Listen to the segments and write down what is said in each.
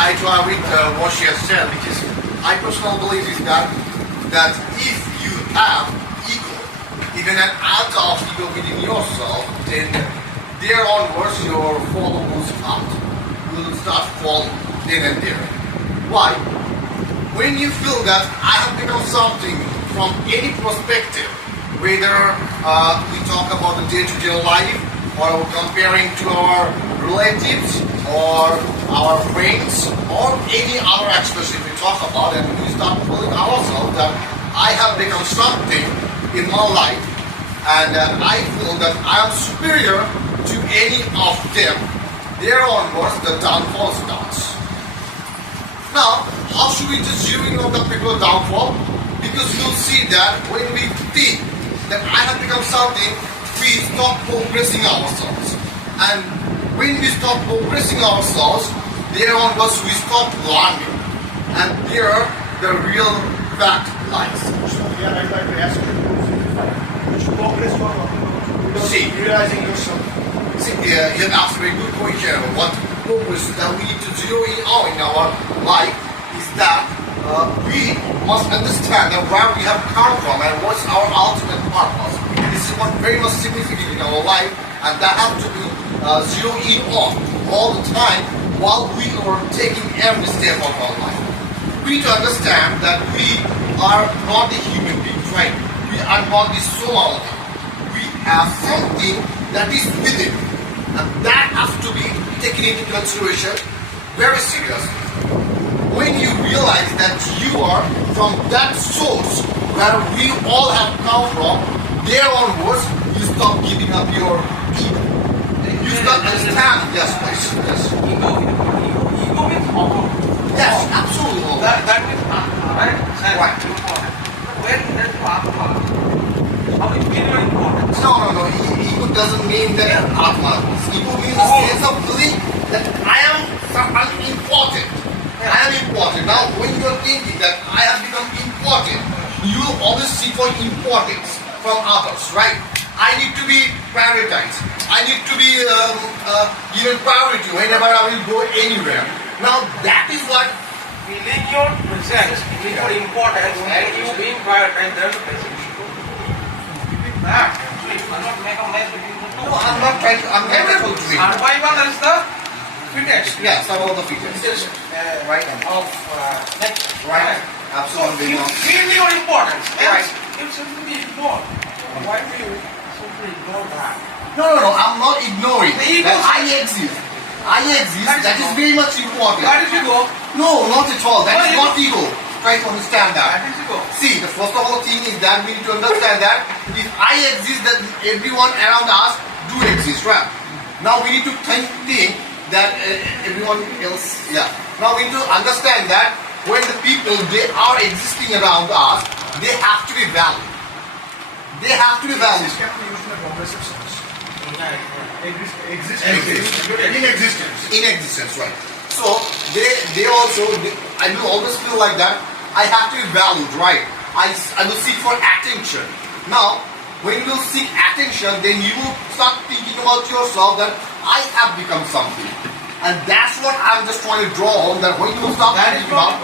eye to eye with what she has said, which is, I personally believe is that if you have ego, even an ounce of ego within yourself, then there onwards your follow will start falling then and there. Why? When you feel that I have become something from any perspective, whether we talk about the day-to-day life, or comparing to our relatives, or our friends, or any other expression we talk about, and we start feeling ourselves that I have become something in my life, and I feel that I am superior to any of them, there onwards the downfall starts. Now, how should we just zero in on the particular downfall? Because you'll see that when we think that I have become something, we stop progressing ourselves. And when we stop progressing ourselves, there onwards we stop learning. And there the real fact lies. So here I'd like to ask you, which progress you are talking about? See, realizing yourself. See, you have asked a very good question. What progress that we need to zero in on in our life is that we must understand that where we have come from and what's our ultimate purpose. This is what very much significant in our life, and that has to be zero in on all the time while we are taking every step of our life. We need to understand that we are not the human beings, right? We are not the soul. We have something that is within, and that has to be taken into consideration very seriously. When you realize that you are from that source where we all have come from, there onwards you stop giving up your ego. You start understanding. Yes, please. Yes. Ego means auto. Yes, absolutely. That means atma, right? Right. Important. When there's atma, how is very important? No. Ego doesn't mean that Atma. Ego means a sense of belief that I am important. I am important. Now, when you are thinking that I have become important, you will always seek for importance from others, right? I need to be prioritized. I need to be given priority whenever I will go anywhere. Now, that is what. Feeling your presence, feeling your importance, and you being prioritized, there's a basic ego. Keeping that, so you cannot make a mess between the two. No, I'm not trying to. I'm never able to. Survival is the fittest. Yeah, some of the features. Right. Of nature. Right. So Absolutely. you feel your importance, Right. and it should be ignored. Why do you simply ignore that? No. I'm not ignoring The ego that is- I exist. I exist. That is very much important. That is ego. No, not at all. That No, is ego. not ego. Try to understand That that. is ego. See, the first of all thing is that we need to understand that if I exist, that everyone around us do exist, right? Now we need to think that everyone else, yeah. Now we need to understand that when the people, they are existing around us, they have to be valued. They have to be valued. This can be used in a progressive sense. Exist. In existence, right? So they also, I will always feel like that. I have to be valued, right? I will seek for attention. Now, when you will seek attention, then you will start thinking about yourself that I have become something, and that's what I'm just trying to draw on. That when you will start That is thinking about,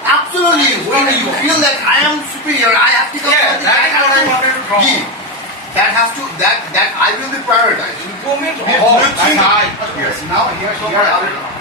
absolutely, when you feel that I am superior, I have become Yeah, something. that I is have what I to wanted to draw. give. That has to that I will be prioritized. Ego means Yeah, oh, let's that's see. high. Yes. Now here I will,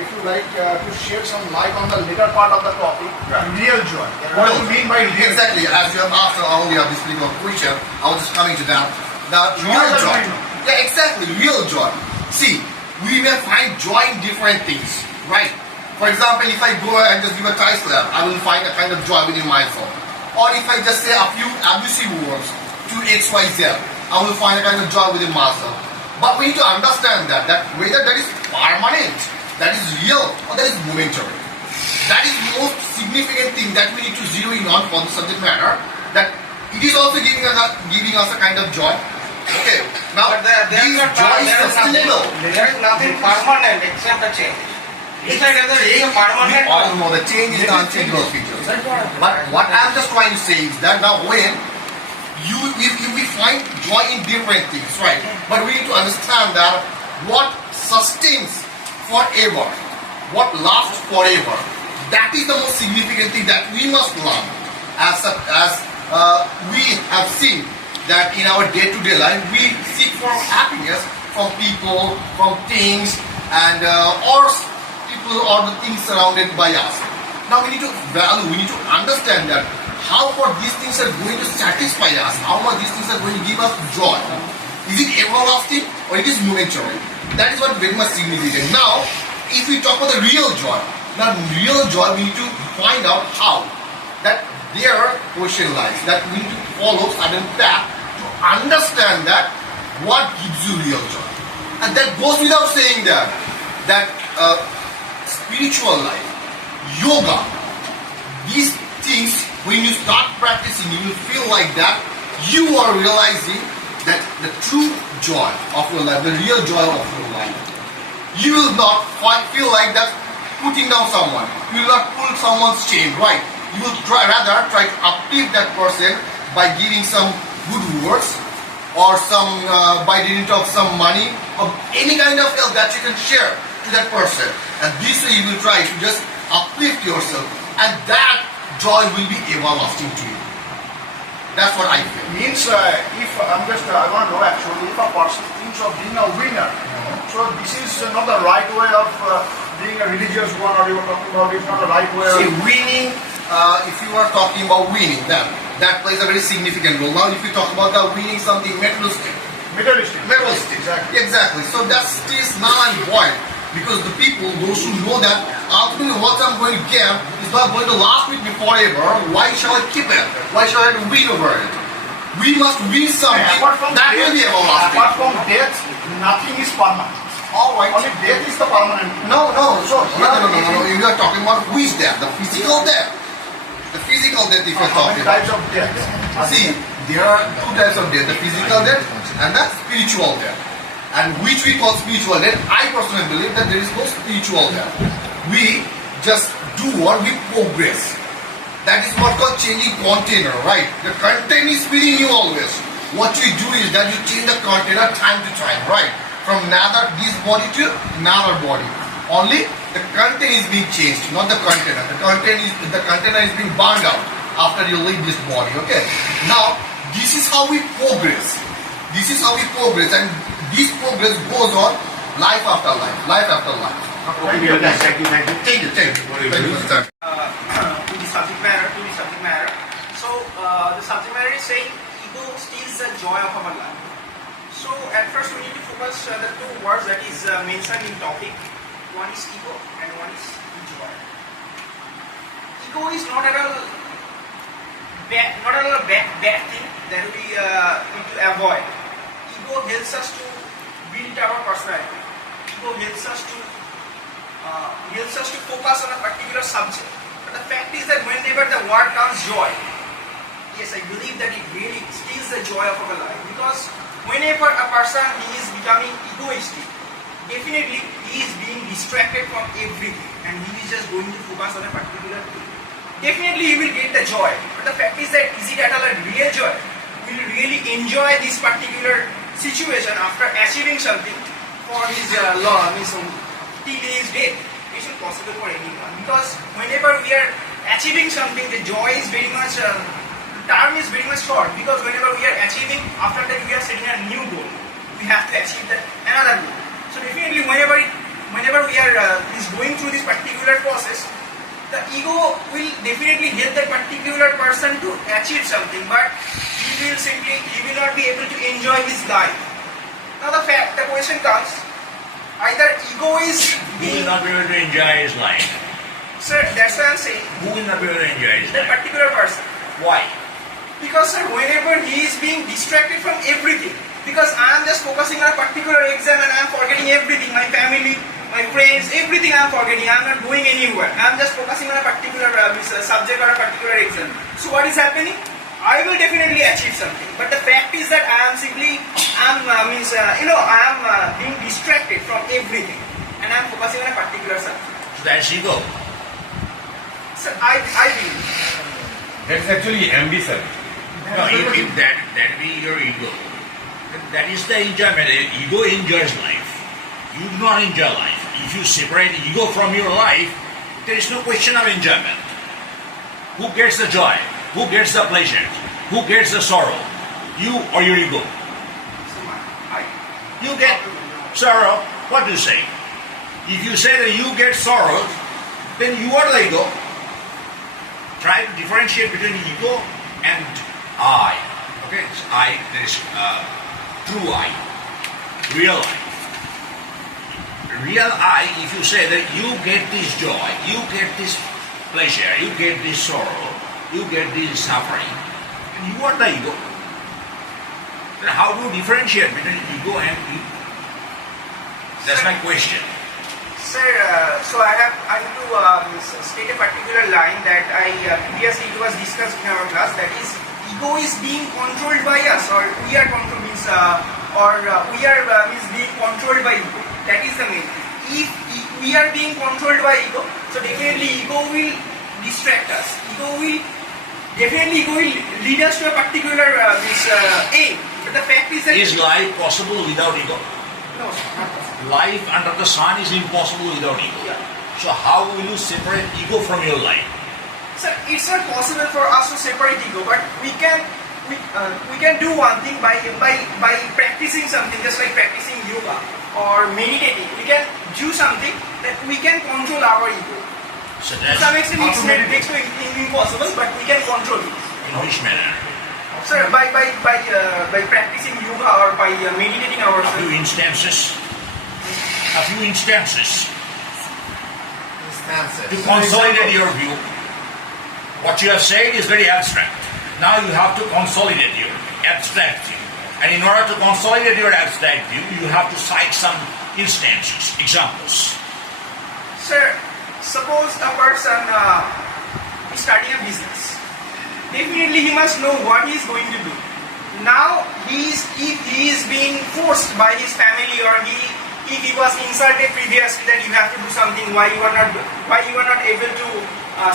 if you like to shed some light on the later part of the topic, real joy. What do you mean by real? Exactly, as you have asked earlier this particular question, I was just coming to that. The real that joy. we know. Yeah, exactly, real joy. See, we may find joy in different things, right? For example, if I go and just give a tie slap, I will find a kind of joy within myself. Or if I just say a few abusive words to XYZ, I will find a kind of joy within myself. But we need to understand that whether that is permanent, that is real, or that is momentary. That is the most significant thing that we need to zero in on for the subject matter. That it is also giving us a kind of joy. Okay, now But there this is joy is sustainable. nothing permanent except the change. Inside whether it is a We permanent all know that change is the unchangeable feature. But what I'm just trying to say is that now when we find joy in different things, right? But we need to understand that what sustains forever what lasts forever. That is the most significant thing that we must learn. As we have seen that in our day-to-day life, we seek for happiness from people, from things, and or people or the things surrounded by us. Now we need to value, we need to understand that how far these things are going to satisfy us, how much these things are going to give us joy. Is it everlasting or it is momentary? That is what very much significant. Now, if we talk about the real joy, now real joy we need to find out how. That their question lies, that we need to follow certain path to understand that what gives you real joy. And that goes without saying that spiritual life, yoga, these things, when you start practicing, you will feel like that you are realizing that the true joy of your life, the real joy of your life. You will not feel like that putting down someone. You will not pull someone's chain, right? You will rather try to uplift that person by giving some good words or some by dint of some money or any kind of help that you can share to that person. And this way you will try to just uplift yourself, and that joy will be everlasting to you. That's what I feel. Means if I'm just I want to know actually if a person thinks of being a winner, so this is not the right way of being a religious one, or you were talking about it's not the right way. See, winning, if you are talking about winning, that plays a very significant role. Now, if you talk about the winning something materialistic. Exactly. So that stays null and void, because the people, those who know that ultimately what I'm going to get is not going to last with me forever. Why shall I keep it? Why shall I win over it? We must win something that will be everlasting. Apart from death, nothing is permanent. All right. Only death is the permanent. No. So no. You are talking about which death? The physical death. The physical death. If you're How many talking. types of death? See, there are two types of death: the physical death and the spiritual death. And which we call spiritual death, I personally believe that there is no spiritual death. We just do what we progress. That is what called changing container, right? The content is feeding you always. What you do is that you change the container time to time, right? From this body to another body. Only the content is being changed, not the container. The container is being burned out after you leave this body. Okay. Now this is how we progress. And this progress goes on life after life. Thank you. Thank you for the time. To the subject matter. So the subject matter is saying ego steals the joy of our life. So at first we need to focus the two words that is mentioned in topic. One is ego and one is joy. Ego is not at all bad thing that we need to avoid. Ego helps us to build our personality. Ego helps us to focus on a particular subject. But the fact is that whenever the word comes joy, yes, I believe that it really steals the joy of our life, because whenever a person is becoming egoistic, definitely he is being distracted from everything and he is just going to focus on a particular thing. Definitely he will get the joy, but the fact is that is it at all a real joy? Will he really enjoy this particular situation after achieving something for his till his death? It's not possible for anyone, because whenever we are achieving something, the joy is very much term is very much short, because whenever we are achieving, after that we are setting a new goal. We have to achieve that another goal. So definitely whenever we are going through this particular process, the ego will definitely help that particular person to achieve something, but he will not be able to enjoy his life. Now the question comes, either ego is Who will not be able to enjoy his life? Sir, that's what I'm saying. Who will not be able to enjoy his That life? particular person. Why? Because sir, whenever he is being distracted from everything, because I am just focusing on a particular exam and I am forgetting everything, my family, my friends, everything I am forgetting, I am not going anywhere. I am just focusing on a particular subject or a particular exam. So what is happening? I will definitely achieve something. But the fact is that I am being distracted from everything and I am focusing on a particular subject. So that's ego. So I believe. That's actually ambition. No, if that be your ego, that is the enjoyment. Ego enjoys life. You do not enjoy life. if you separate ego from your life, there is no question of enjoyment. Who gets the joy? Who gets the pleasure? Who gets the sorrow? You or your ego? So I You get sorrow. What do you say? If you say that you get sorrow, then you are the ego. Try to differentiate between ego and I. Okay, it's I. There is true I, real I. Real I. If you say that you get this joy, you get this pleasure, you get this sorrow, you get this suffering, and you are the ego. Then how do you differentiate between ego and you? That's my question. Sir, so I have to state a particular line that previously it was discussed in our class, that is ego is being controlled by us, or we are controlled means being controlled by ego. That is the main thing. If we are being controlled by ego, so definitely ego will distract us. Ego will lead us to a particular aim. But the fact is that Is life possible without ego? no, sir, not possible. Life under the sun is impossible without ego. Yeah. So how will you separate ego from your life? Sir, it's not possible for us to separate ego, but we can do one thing by practicing something, just like practicing yoga or meditating. We can do something that we can control our ego. So To that's some extent, it's next to impossible, but we can control it. in which manner? Sir, by practicing yoga or by meditating A ourselves. few instances. A few instances to consolidate your view. What you have said is very abstract. Now you have to consolidate your abstract view. And in order to consolidate your abstract view, you have to cite some instances, examples. Sir, suppose a person is starting a business. Definitely he must know what he is going to do. Now, if he is being forced by his family, or if he was insulted previously that you have to do something, why you are not able to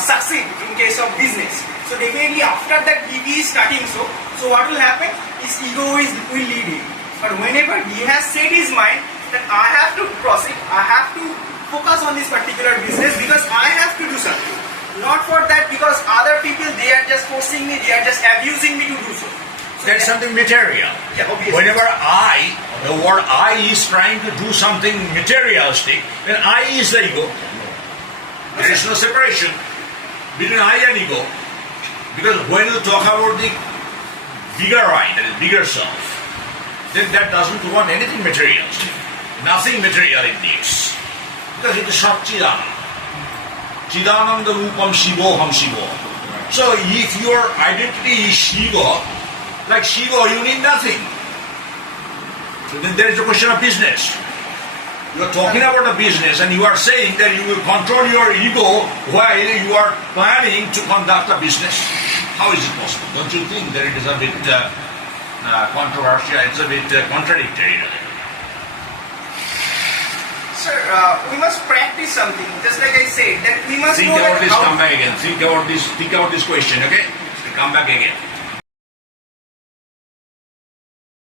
succeed in case of business. So definitely after that, if he is starting so what will happen? His ego will lead him. But whenever he has set his mind that I have to proceed, I have to focus on this particular business because I have to do something. Not for that because other people, they are just forcing me, they are just abusing me to do so. That's something material. Yeah, obviously. Whenever the word I is trying to do something materialistic, then I is the ego. There is no separation between I and ego. Because when you talk about the bigger I, that is bigger self, then that doesn't want anything materialistic. Nothing material it needs. Because it is Satchidananda. Chidananda Rupam Shivoham Shivo. So if your identity is Shiva, like Shiva, you need nothing. So then there is a question of business. You are talking about a business and you are saying that you will control your ego while you are planning to conduct a business. How is it possible? Don't you think that it is a bit controversial, it's a bit contradictory? Sir, we must practice something. Just like I said, that we must Think know about that this, how come back again. Think about this question, okay? Come back again.